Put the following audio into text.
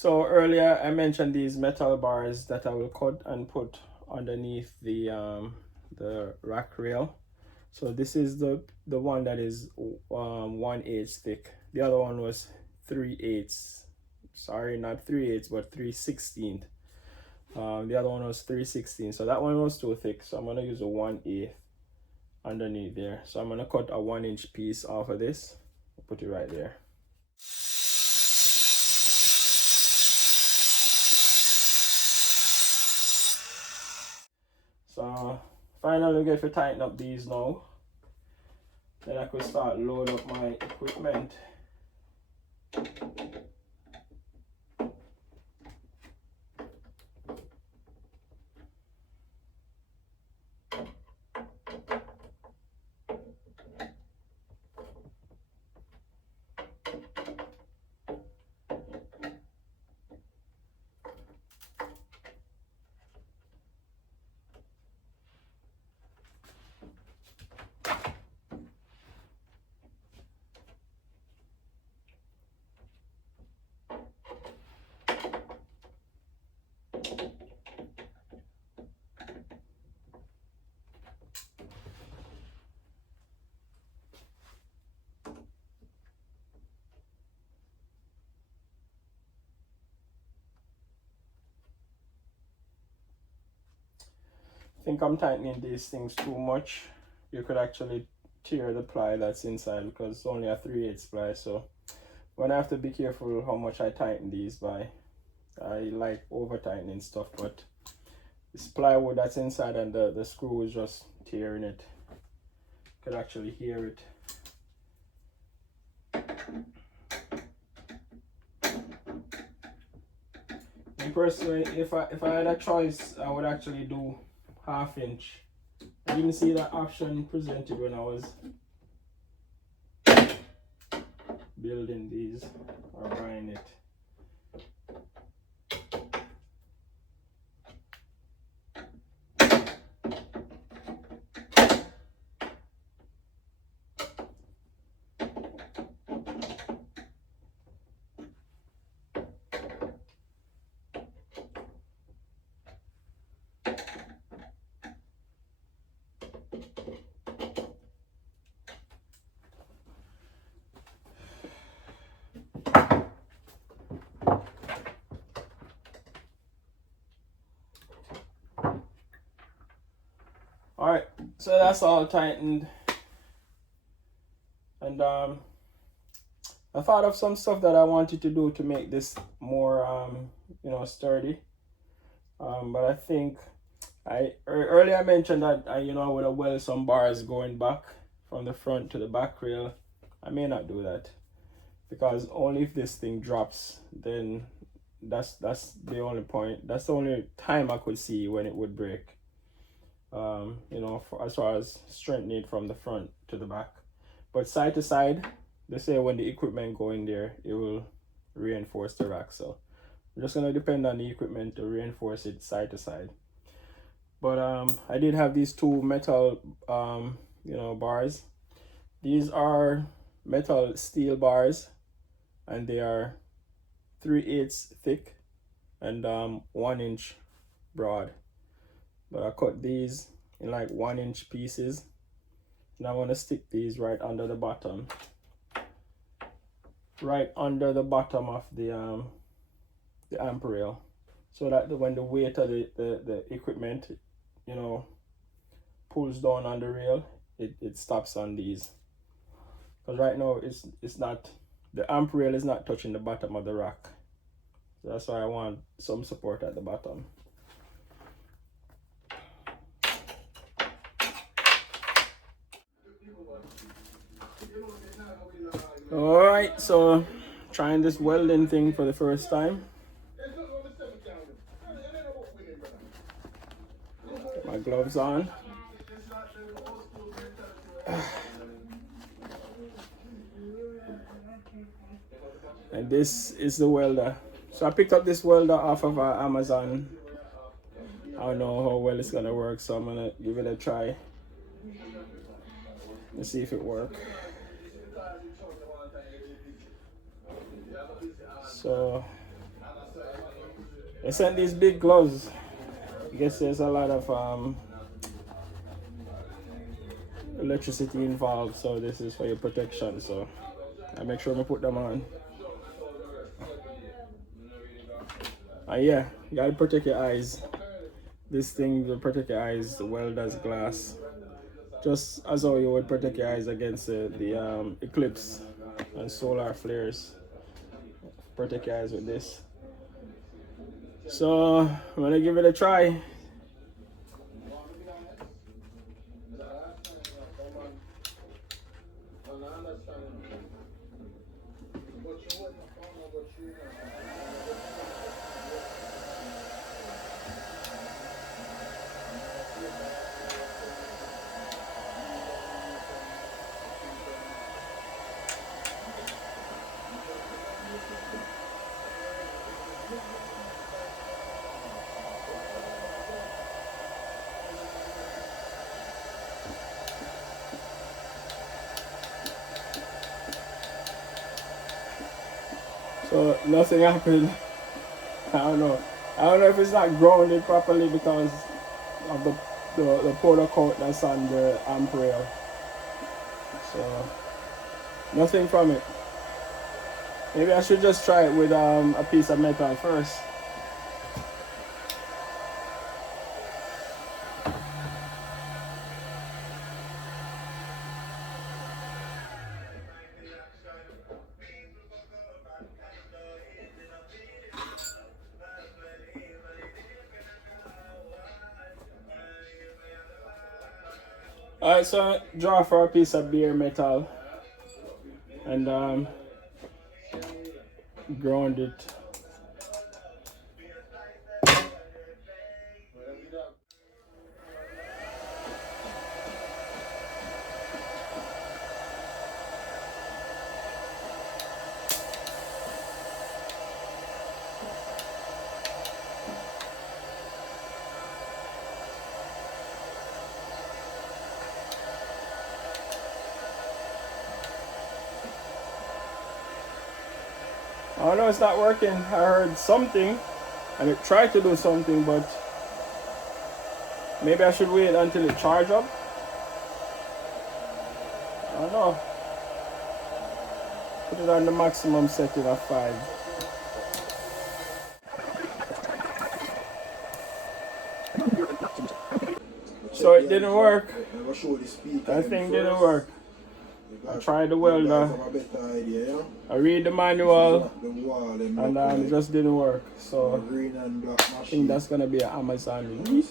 So earlier I mentioned these metal bars that I will cut and put underneath the rack rail. So this is the one that is 1/8 thick. The other one was 3/8. Sorry, not 3/8 but 3/16. The other one was 3/16. So that one was too thick. So I'm gonna use a 1/8 underneath there. So I'm gonna cut a 1-inch piece off of this. Put it right there. So finally get to tighten up these now. Then I could start load up my equipment. I think I'm tightening these things too much. You could actually tear the ply that's inside because it's only a 3/8 ply. So when I have to be careful how much I tighten these by. I like over tightening stuff, but this plywood that's inside and the screw is just tearing it. You could actually hear it. Me personally, if I had a choice, I would actually do 1/2 inch. I didn't see that option presented when I was building these or buying it. All right, so that's all tightened, and I thought of some stuff that I wanted to do to make this more sturdy, but I think earlier I mentioned that I would have welded some bars going back from the front to the back rail. I may not do that because only if this thing drops, then that's the only point. That's the only time I could see when it would break. For as far as strengthening from the front to the back, but side to side, they say when the equipment go in there, it will reinforce the rack. So I'm just gonna depend on the equipment to reinforce it side to side. But I did have these two metal bars. These are metal steel bars, and they are 3/8 thick and 1-inch broad. But I cut these in like 1-inch pieces, and I want to stick these right under the bottom of the amp rail, so that when the weight of the equipment pulls down on the rail, it stops on these. Because right now it's not, the amp rail is not touching the bottom of the rack. So that's why I want some support at the bottom. All right, so trying this welding thing for the first time. Get my gloves on. And this is the welder. So I picked up this welder off of Amazon. I don't know how well it's gonna work, so I'm gonna give it a try. Let's see if it works. So They sent these big gloves. I guess there's a lot of electricity involved, so this is for your protection. So I make sure I put them on. Yeah, you gotta protect your eyes. This thing will protect your eyes well as glass. Just as how you would protect your eyes against the eclipse and solar flares. Protect your eyes with this. So I'm gonna give it a try. So nothing happened. I don't know. I don't know if it's not grounded properly because of the powder coat that's on the amp rail. So nothing from it. Maybe I should just try it with a piece of metal first. Alright, so draw for a piece of bare metal and ground it. Oh no, it's not working. I heard something and it tried to do something, but maybe I should wait until it charges up. I don't know. Put it on the maximum setting of 5. So it didn't work. That thing didn't work. I tried the welder. I read the manual and it just didn't work. So I think that's gonna be an Amazon return.